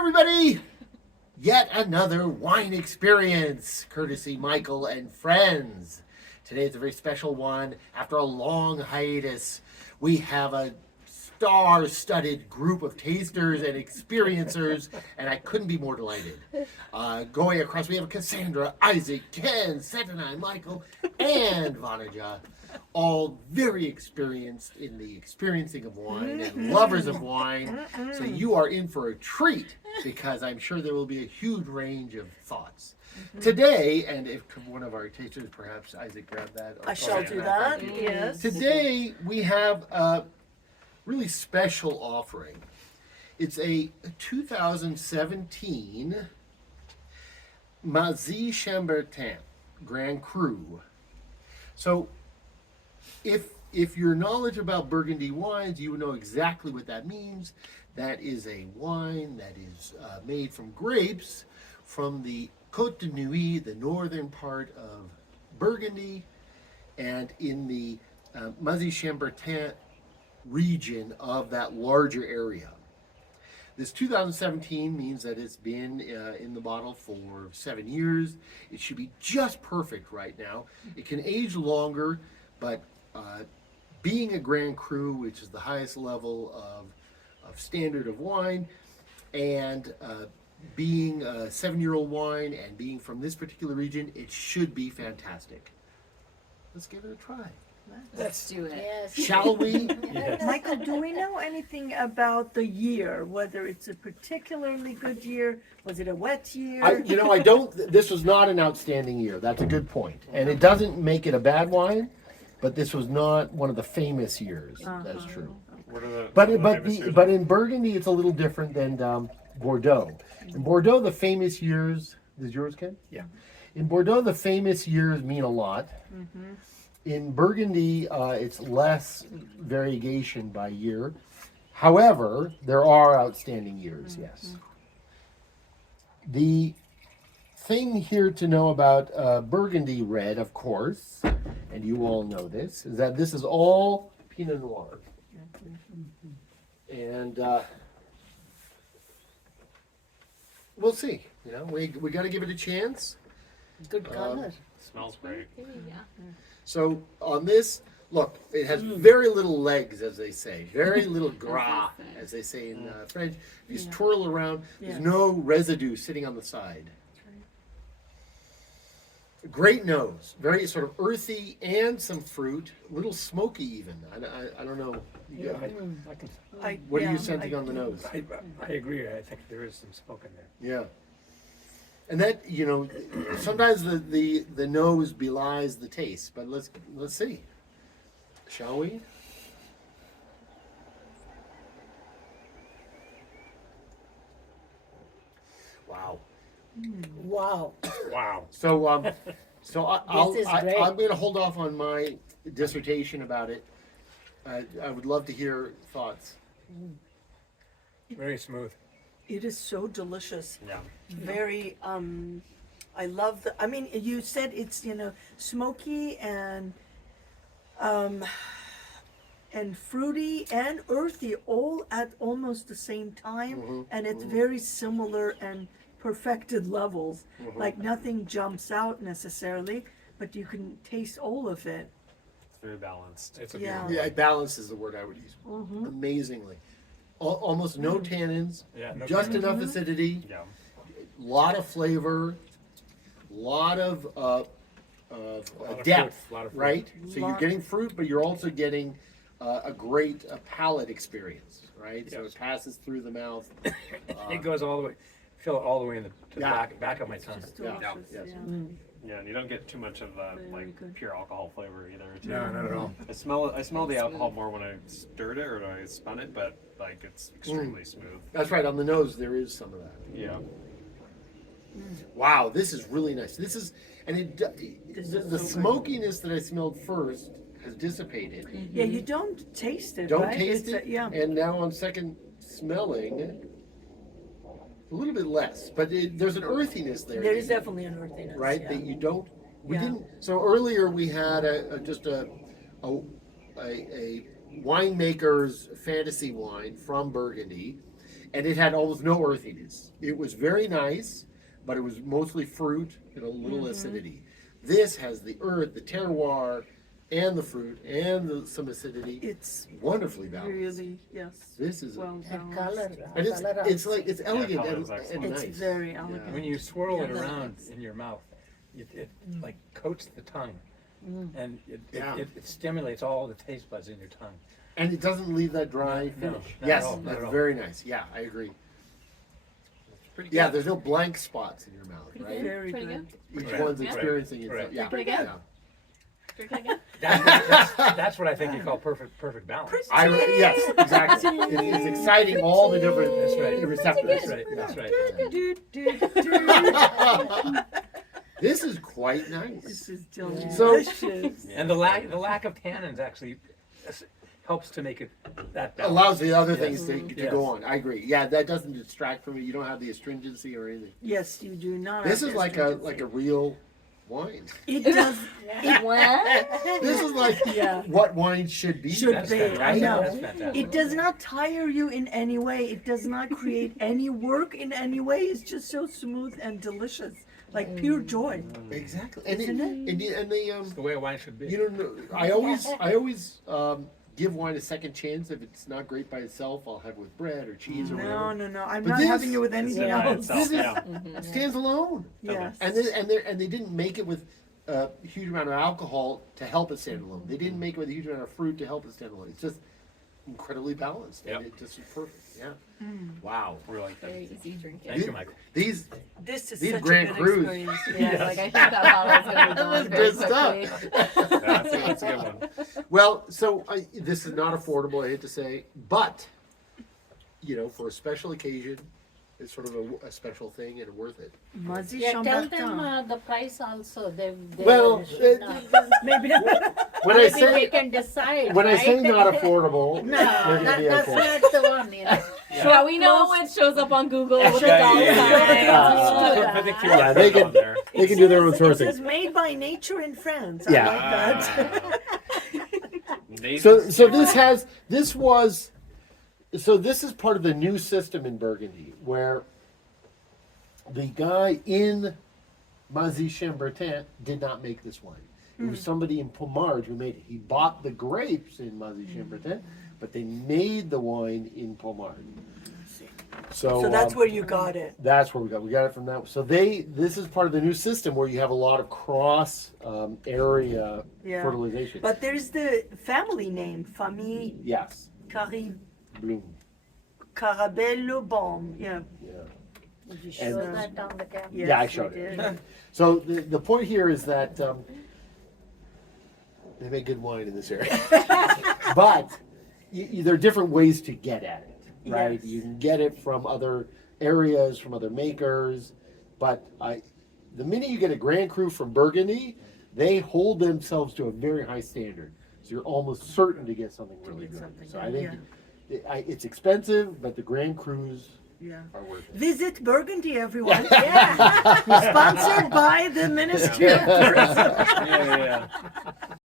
everybody! Yet another wine experience, courtesy Michael and friends. Today is a very special one. After a long hiatus, we have a star-studded group of tasters and experiencers, and I couldn't be more delighted. Going across, we have Cassandra, Isaac, Ken, Setanai, Michael, and Vanaja, all very experienced in the experiencing of wine and lovers of wine. So you are in for a treat, because I'm sure there will be a huge range of thoughts. Today, and if one of our tasters, perhaps Isaac, grab that. I shall do that, yes. Today we have a really special offering. It's a 2017 Mazis-Chambertin Grand Cru. So if your knowledge about Burgundy wines, you know exactly what that means. That is a wine that is made from grapes from the Côte de Nuit, the northern part of Burgundy, and in the Mazis-Chambertin region of that larger area. This 2017 means that it's been in the bottle for 7 years. It should be just perfect right now. It can age longer, but being a Grand Cru, which is the highest level of standard of wine, and being a 7-year-old wine and being from this particular region, it should be fantastic. Let's give it a try. Let's do it. Yes. Shall we? Yes. Michael, do we know anything about the year? Whether it's a particularly good year? Was it a wet year? I don't, this was not an outstanding year. That's a good point. And it doesn't make it a bad wine, but this was not one of the famous years. That's true. What are the But in Burgundy, it's a little different than Bordeaux. In Bordeaux, the famous years, is yours, Ken? Yeah. In Bordeaux, the famous years mean a lot. In Burgundy, it's less variegation by year. However, there are outstanding years, yes. The thing here to know about Burgundy red, of course, and you all know this, is that this is all Pinot Noir. And we'll see. We got to give it a chance. Good color. smells great. So on this, look, it has very little legs, as they say, very little gras, as they say in French. You just twirl around. There's no residue sitting on the side. Great nose, very sort of earthy and some fruit, a little smoky even. I don't know. What are you sensing on the nose? I agree. I think there is some smoke in there. Yeah. And that, sometimes the nose belies the taste, but let's see. Shall we? Wow. Wow. Wow. So I'm great. going to hold off on my dissertation about it. I would love to hear thoughts. Very smooth. It is so delicious. Yeah. Very, I love you said it's, smoky and fruity and earthy all at almost the same time. And it's very similar and perfected levels. Like nothing jumps out necessarily, but you can taste all of it. It's very balanced. It's a Yeah. beautiful. Yeah, balance is the word I would use. Amazingly. Almost no tannins, Yeah, no just tannins. enough acidity, Yeah. lot of flavor, lot of depth, fruit, lot of fruit. right? So you're getting fruit, but you're also getting a great palate experience, right? So Yes. it passes through the mouth. It goes all the way. Feel it all the way to the Yeah. back of my tongue. Yeah, yes. Yeah, and you don't get too much of pure alcohol flavor either. Too. No, not at all. I smell the alcohol more when I stirred it or when I spun it, but it's extremely smooth. That's right. On the nose, there is some of that. Yeah. Wow, this is really nice. This is, and the smokiness that I smelled first has dissipated. Yeah, you don't taste it, Don't right? taste It's it. yeah. And now on second smelling, a little bit less, but there's an earthiness there. There is definitely an earthiness. right? Yeah. That you don't. We Yeah. didn't. So earlier we had just a winemaker's fantasy wine from Burgundy, and it had almost no earthiness. It was very nice, but it was mostly fruit and a little acidity. This has the earth, the terroir, and the fruit, and some acidity. It's Wonderfully balanced. really, yes, This is, well And balanced. color. and it's like it's elegant color and, is excellent. and It's nice. very Yeah. elegant. When you swirl it Yeah. around in your mouth, it like coats the tongue, and Yeah. it stimulates all the taste buds in your tongue. And it doesn't leave that dry No, finish. not Yes, at all, not that's at all. very nice. Yeah, I agree. Pretty good. Yeah, there's no blank spots in your mouth, right? Very Pretty good. good. Each Right. one's Right. experiencing it. Right. Yeah. Pretty good. Yeah. Drink it again. That's what I think you call perfect balance. Yes, exactly. It's exciting all the different That's right. receptors. That's right. That's right. Do, do, do. This is quite nice. This is So- delicious. And the lack of tannins actually helps to make it that balanced. Allows the other Yes. things to Yes. go on. I agree. Yeah, that doesn't distract from it. You don't have the astringency or anything. Yes, you do not. This have is like a real wine. It does. What? This is like Yeah. what wine should be. Should That's be, fantastic. I know. That's fantastic. It does not tire you in any way. It does not create any work in any way. It's just so smooth and delicious, like pure joy. Exactly. And Isn't and they It's the way a wine should be. you know, I always give wine a second chance. If it's not great by itself, I'll have it with bread or cheese or No, whatever. no, no. I'm But not this- having it with anything Yeah, else. itself, This is- yeah. It stands alone. Yes. And they didn't make it with a huge amount of alcohol to help it stand alone. They didn't make it with a huge amount of fruit to help it stand alone. It's just incredibly balanced. Yep. And it just is perfect. Yeah. Wow. Really like that. Very easy drinking. Thank you, Michael. These This is These such Grand a good Crus. experience. Yeah, like I think that bottle is gonna be That was gone very good stuff. quickly. That's a good one. well, so this is not affordable, I hate to say, but for a special occasion, it's sort of a special thing and worth it. Yeah, tell them Mazis-Chambertin. the price also. They Well, should know. Maybe When I Maybe we say can decide. when I say right? not affordable, No, they're gonna be that's okay. not the one. Yeah, we know it shows up on Google with the Yeah, dollar yeah, signs. yeah. Put the QR Yeah, they code can- on there. They can do their own It sourcing. says made by nature in France. Yeah. I like that. So this is part of the new system in Burgundy, where the guy in Mazis-Chambertin did not make this wine. It was somebody in Pommard who made it. He bought the grapes in Mazis-Chambertin, but they made the wine in Pommard. So, So that's where you got it. That's where we got it from that. So this is part of the new system where you have a lot of cross area Yeah. fertilization. But there's the family name, Famille Yes, Bloom. Carabello Baum. Yeah. Yeah. Did you And- show that on the camera? Yes, Yeah, I we showed it. did. So the point here is that they make good wine in this area, but there are different ways to get at it, right? Yes. You can get it from other areas, from other makers, but the minute you get a Grand Cru from Burgundy, they hold themselves to a very high standard. So you're almost certain to get something really get good. something So good, I think it's expensive, but the Grand Crus Yeah. are worth it. Visit Burgundy, everyone. Yeah. Sponsored by the Ministry of Tourism. Yeah.